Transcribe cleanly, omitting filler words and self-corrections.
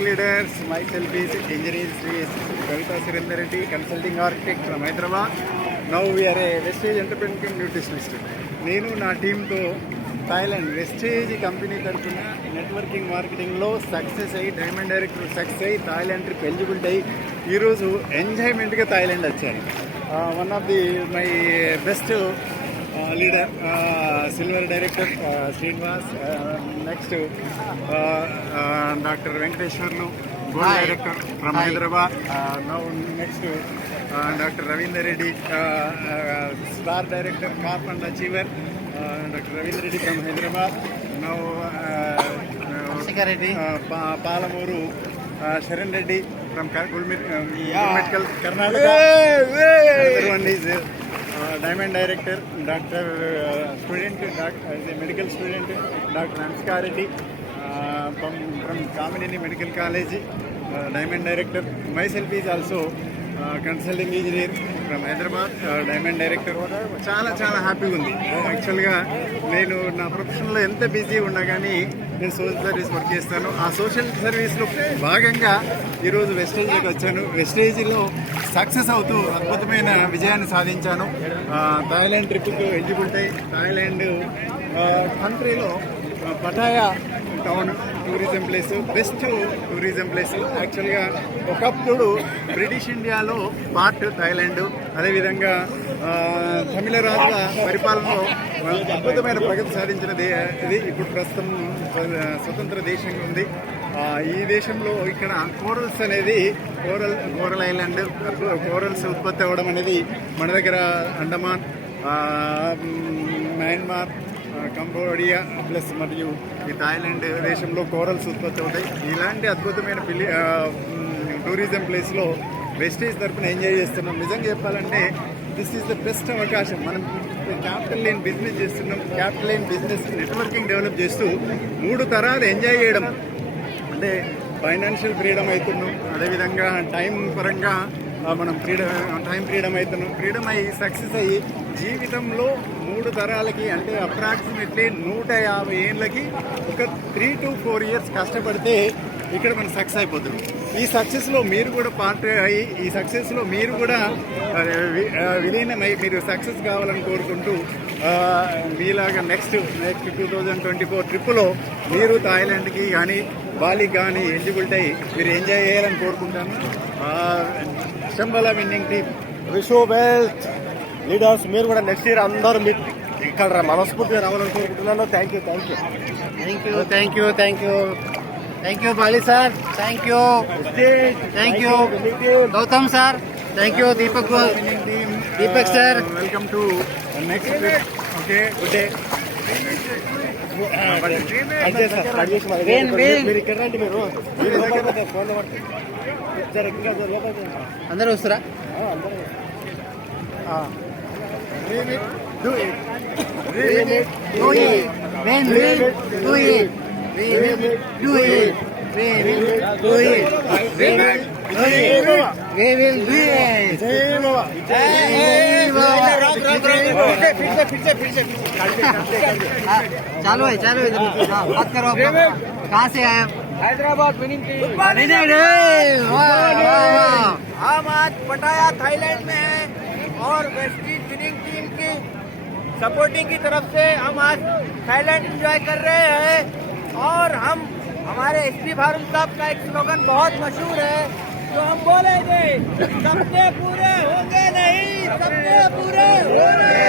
Team leaders, myself is engineer Sri Kavita Surendra Reddy, consulting architect from Hyderabad. Now we are a Vestige entrepreneur nutritionist. నేను నా టీంతో Thailand Vestige company తరఫున networking మార్కెటింగ్లో success అయ్యి diamond director success అయ్యి Thailand trip eligibility అయ్యి ఈరోజు ఎంజాయ్మెంట్గా థాయిలాండ్ వచ్చాను. One of the my best leader silver director Srinivas, next doctor Venkateswarlu gold director from Hyderabad, now next doctor Ravinder Reddy star director కార్పండ్ achiever, doctor Ravinder Reddy from Hyderabad, now Palamuru Sharan Reddy from medical Karnataka. One is diamond director doctor student medical student doctor అనుష్కారెడ్డి from Kamineni medical college, diamond director. My self is also consulting engineer from Hyderabad, diamond director. చాలా చాలా హ్యాపీగా ఉంది. యాక్చువల్గా నేను నా ప్రొఫెషన్లో ఎంత బిజీ ఉన్నా కానీ నేను సోషల్ సర్వీస్ వర్క్ చేస్తాను. ఆ సోషల్ సర్వీస్లో భాగంగా ఈరోజు వెస్టేజ్లోకి వచ్చాను. వెస్టేజ్లో సక్సెస్ అవుతూ అద్భుతమైన విజయాన్ని సాధించాను. థాయిలాండ్ ట్రిప్కు ఎలిజిబిలిటీ అయ్యి థాయిలాండ్ కంట్రీలో Pattaya town tourism place, best tourism place. యాక్చువల్గా ఒకప్పుడు బ్రిటిష్ ఇండియాలో పార్ట్ థాయిలాండ్. అదేవిధంగా తమిళ రాజుల పరిపాలనలో అద్భుతమైన ప్రగతి సాధించిన ఇది ఇప్పుడు ప్రస్తుతం స్వతంత్ర దేశంగా ఉంది. ఈ దేశంలో ఇక్కడ కోరల్స్ అనేది కోరల్ ఐలాండ్ కోరల్స్ ఉత్పత్తి అవ్వడం అనేది మన దగ్గర అండమాన్, మయన్మార్, కంబోడియా ప్లస్ మరియు ఈ థాయిలాండ్ దేశంలో కోరల్స్ ఉత్పత్తి అవుతాయి. ఇలాంటి అద్భుతమైన టూరిజం ప్లేస్లో వెస్టేజ్ తరఫున ఎంజాయ్ చేస్తున్నాం. నిజంగా చెప్పాలంటే దిస్ ఈజ్ ద బెస్ట్ అవకాశం. మనం క్యాపిటల్ లేని బిజినెస్ చేస్తున్నాం. క్యాపిటల్ లేని బిజినెస్ నెట్వర్కింగ్ డెవలప్ చేస్తూ 3 తరాలు ఎంజాయ్ చేయడం అంటే ఫైనాన్షియల్ ఫ్రీడమ్ అవుతున్నాం. అదేవిధంగా టైం పరంగా మనం టైం ఫ్రీడమ్ అవుతున్నాం. ఫ్రీడమ్ అయ్యి సక్సెస్ అయ్యి జీవితంలో 3 తరాలకి అంటే అప్రాక్సిమేట్లీ 150 ఏళ్ళకి ఒక 3 to 4 years కష్టపడితే ఇక్కడ మనం సక్సెస్ అయిపోతున్నాం. ఈ సక్సెస్లో మీరు కూడా పార్ట్ అయ్యి ఈ సక్సెస్లో మీరు కూడా విలీనమై మీరు సక్సెస్ కావాలని కోరుకుంటూ మీలాగా నెక్స్ట్ 2024 ట్రిప్లో మీరు థాయిలాండ్కి కానీ బాలికి కానీ ఎలిజిబిలిటీ అయ్యి మీరు ఎంజాయ్ చేయాలని కోరుకుంటాను. Shambhala winning team wish you best leaders. మీరు కూడా నెక్స్ట్ ఇయర్ అందరూ మీరు ఇక్కడ మనస్ఫూర్తిగా రావాలని కోరుకుంటున్నాను. Thank you thank you thank you thank you thank you thank you Bali sir, thank you thank you Gautam sir, thank you Deepak sir. Welcome to next trip. Okay, good day. మీరు ఇక్కడ రండి. మీరు అందరూ వస్తారా? Do it. Do it. When we do it. We will do it. We will do it. We will do it. We will do it. चालू है बात करो. कहाँ से आए? Hyderabad winning team. हम आज पटाया थाईलैंड में हैं और वेस्टीज विनिंग टीम की सपोर्टिंग की तरफ से हम आज थाईलैंड एंजॉय कर रहे हैं. और हम हमारे एसपी भारुल साहब का एक स्लोगन बहुत मशहूर है जो हम बोलेंगे, सपने पूरे होंगे नहीं, सपने पूरे होंगे.